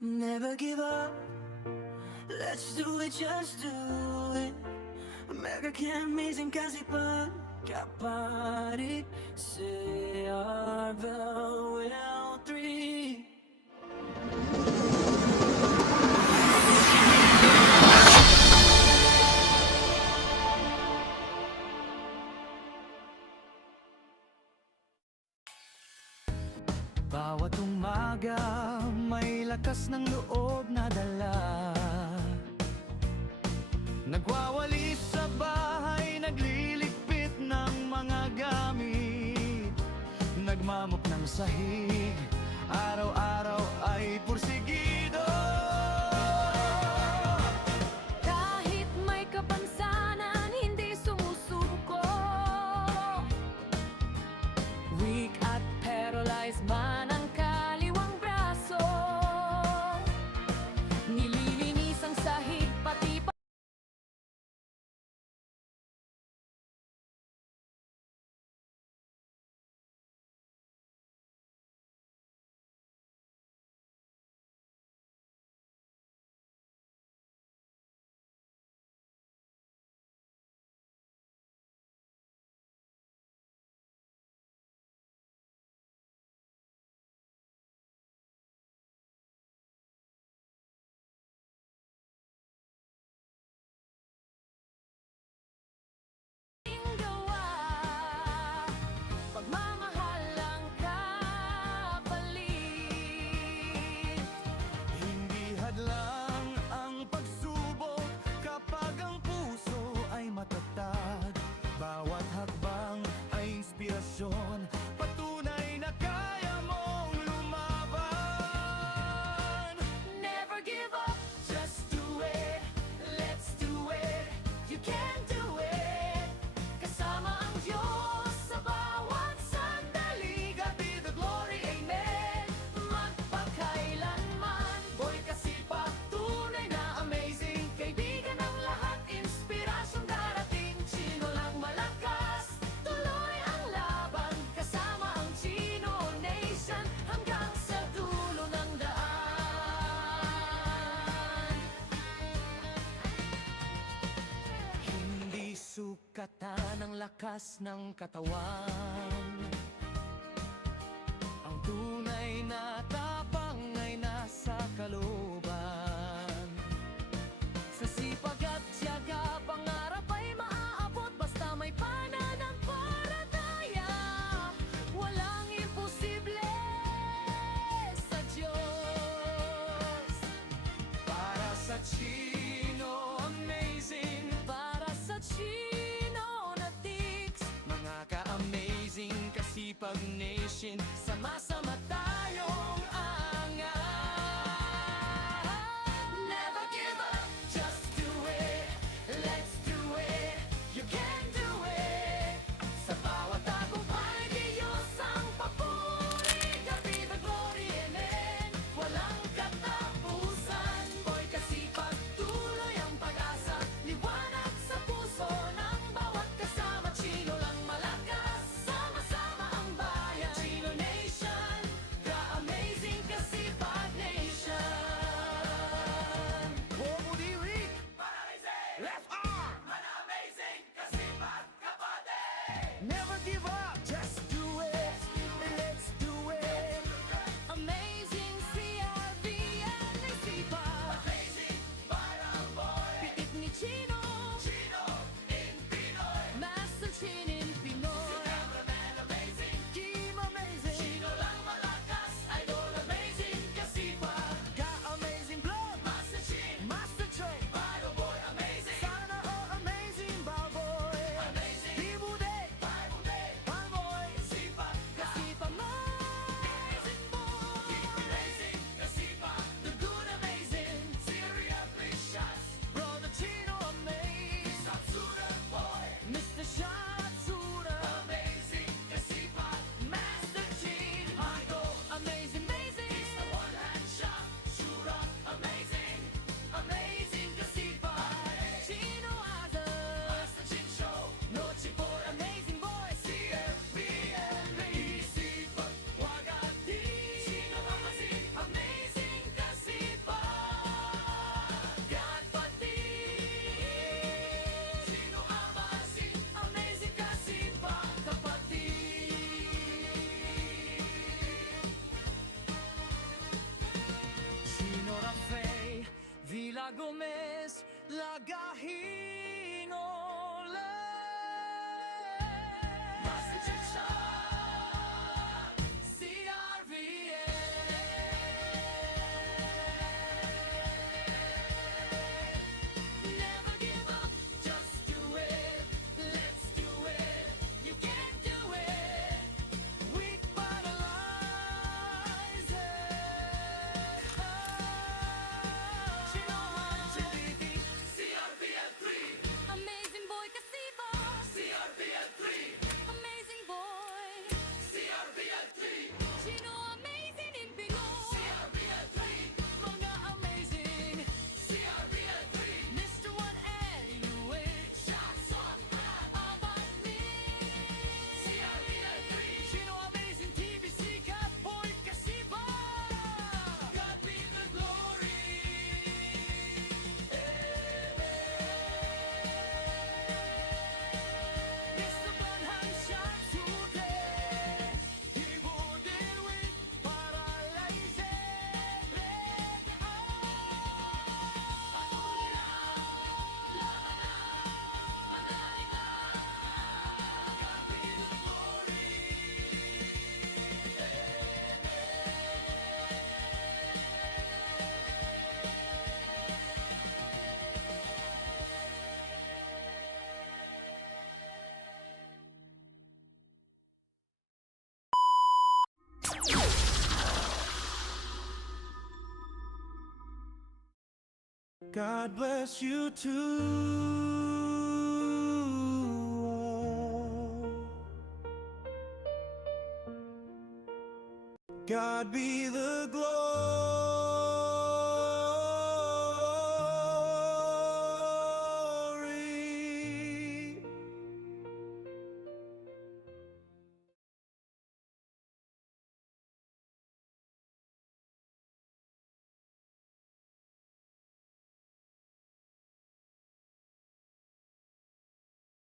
Never give up, let's do it, just do it. American amazing kasi pagkapari say our will 3. Bawat umaga may lakas ng loob na dala. Nagwawalis sa bahay, nagliligpit ng mga gamit, nagmamok ng sahig, araw-araw ay pursigido. Kahit may kapansanan, hindi sumusuko. Weak at paralyzed man ang kaliwang braso, nililinis ang sahig pati gawa. Pagmamahal ang kapalit. Hindi hadlang ang pagsubok kapag ang puso ay matatag. Bawat hakbang ay inspirasyon, patunay na kaya mong lumaban. Never give up, Just do it, let's do it. you can do it. Kasama ang Diyos sa bawat sandali. God be the glory, amen. Magpakailanman, Boy kasipag, tunay na amazing. kaibigan ng lahat, inspirasyong darating. Chino lang malakas, Tuloy ang laban, kasama ang Chino Nation hanggang sa dulo ng daan. hindi sukatan ang lakas ng katawan. Ang tunay na tapang ay nasa kalooban. Sa sipag at tiyaga, pangarap ay maaabot basta may pananampalataya. Walang imposible sa Diyos. Para sa Chino amazing, Para sa Chino na tics, mga ka-amazing kasi Gomez, Lagahino, Massachusetts, CRVA. Never give up, just do it. Let's do it. You can do it. Weak vitalizes. CRPM3. Amazing boy Kasiba. CRPM3. Amazing boy. CRPM3. Sino amazing in Pinoy? CRPM3. Mga amazing. CRPM3. Mr. One anyway. Shots on brand. About me. CRPM3. Sino amazing TV sikat boy Kasiba. God be the glory. Mr. Banhang Shot today. Ibudiwit para laysen. God bless you too. God be the glory.